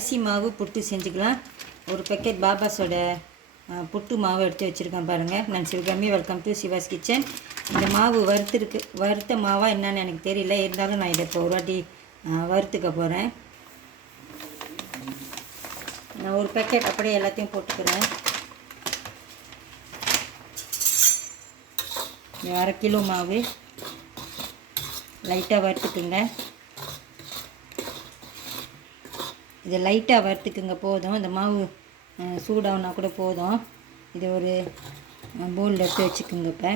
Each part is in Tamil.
அரிசி மாவு புட்டு செஞ்சுக்கலாம். ஒரு பேக்கெட் பாபாஸோட புட்டு மாவு எடுத்து வச்சுருக்கேன் பாருங்கள். நான் Sivakami, welcome to Siva's kitchen. இந்த மாவு வறுத்த மாவாக என்னன்னு எனக்கு தெரியல. இருந்தாலும் நான் இதை இப்போ ஒரு வாட்டி வறுத்துக்க போகிறேன். நான் ஒரு பேக்கெட் அப்படியே எல்லாத்தையும் போட்டுக்கிறேன். 1/2 கிலோ மாவு லைட்டாக வறுத்துக்குங்க. இதை லைட்டாக வறுத்துக்குங்க போதும். இந்த மாவு சூடாகுனா கூட போதும். இது ஒரு பவுலில் எடுத்து வச்சுக்குங்க. இப்போ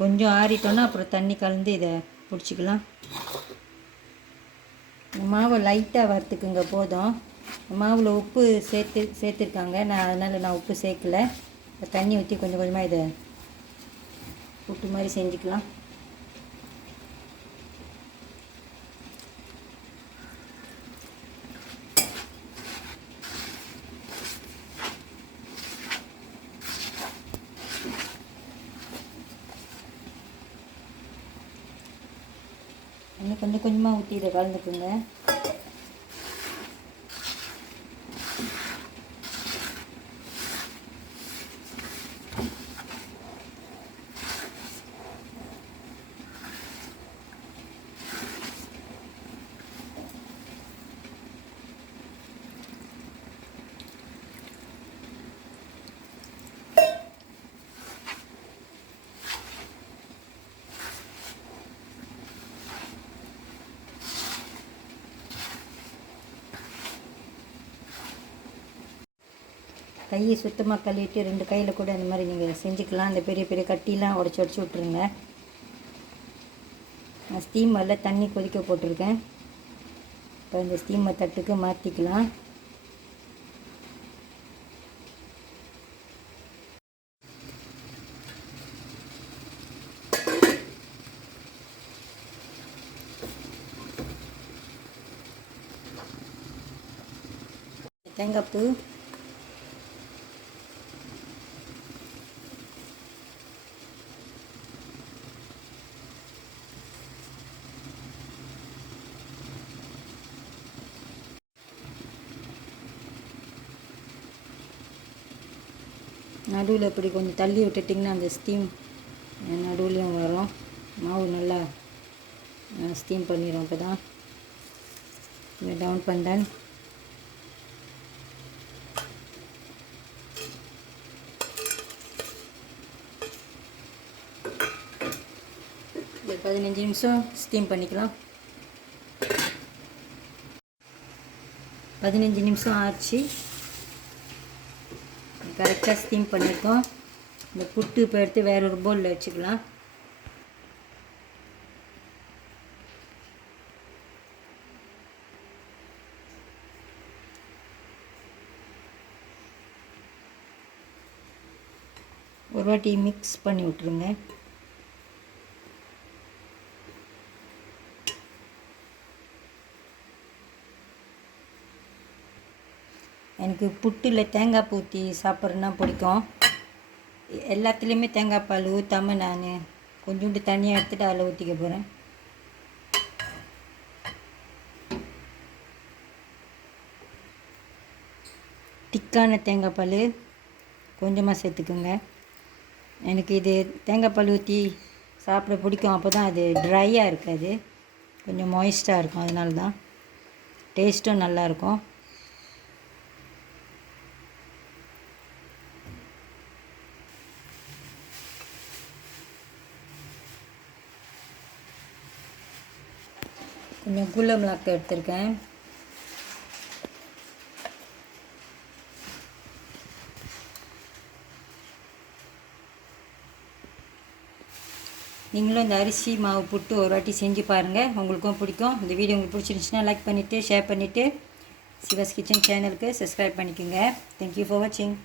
கொஞ்சம் ஆறிட்டோன்னா அப்புறம் தண்ணி கலந்து இதை பிடிச்சிக்கலாம். மாவை லைட்டாக வறுத்துக்குங்க போதும். மாவில் உப்பு சேர்த்துருக்காங்க. அதனால் நான் உப்பு சேர்க்கலை. தண்ணி ஊற்றி கொஞ்சம் கொஞ்சமாக இதை புட்டு மாதிரி செஞ்சுக்கலாம். இன்னும் கொஞ்சம் கொஞ்சமாக ஊற்றி இதை கலந்துக்குங்க. கையை சுத்தமாக கழுவிட்டு 2 கையில் கூட அந்த மாதிரி நீங்கள் செஞ்சுக்கலாம். அந்த பெரிய பெரிய கட்டிலாம் உடச்சி விட்ருங்க. நான் ஸ்டீமரில் தண்ணி கொதிக்க போட்டிருக்கேன். இப்போ இந்த ஸ்டீமர் தட்டுக்கு மாற்றிக்கலாம். தேங்காய் பூ, நடுவில் இப்படி கொஞ்சம் தள்ளி விட்டுட்டிங்கன்னா அந்த ஸ்டீம் நடுவுலையும் வரும். மாவு நல்லா ஸ்டீம் பண்ணிடும். அப்போ தான் இதை டவுன் பண்ணுறேன். இது 15 நிமிஷம் ஸ்டீம் பண்ணிக்கலாம். 15 நிமிஷம் ஆச்சு. கரெக்டாக ஸ்டீம் பண்ணியிருக்கோம். இந்த புட்டு இப்போ எடுத்து வேற ஒரு பவுலில் வச்சுக்கலாம். ஒரு வாட்டி மிக்ஸ் பண்ணி விட்ருங்க. எனக்கு புட்டில் தேங்காய் பூ ஊற்றி சாப்பிட்றதுனா பிடிக்கும். எல்லாத்துலேயுமே தேங்காய் பால் ஊற்றாமல் நான் கொஞ்சோண்டு தண்ணியாக எடுத்துகிட்டு அதில் ஊற்றிக்க போகிறேன். திக்கான தேங்காய் பால் கொஞ்சமாக சேர்த்துக்குங்க. எனக்கு இது தேங்காய் பால் ஊற்றி சாப்பிட பிடிக்கும். அப்போ தான் அது ட்ரையாக இருக்காது, கொஞ்சம் மாய்ஸ்டாக இருக்கும். அதனால தான் டேஸ்ட்டும் நல்லாயிருக்கும். கொஞ்சம் குள்ள மிளகாய் எடுத்திருக்கேன். நீங்களும் இந்த அரிசி மாவு புட்டு ஒரு வாட்டி செஞ்சு பாருங்கள், உங்களுக்கும் பிடிக்கும். இந்த வீடியோ உங்களுக்கு பிடிச்சிருந்துச்சுன்னா லைக் பண்ணிவிட்டு ஷேர் பண்ணிவிட்டு சிவாஸ் கிச்சன் சேனலுக்கு சப்ஸ்கிரைப் பண்ணிக்கோங்க. தேங்க்யூ ஃபார் வாட்சிங்.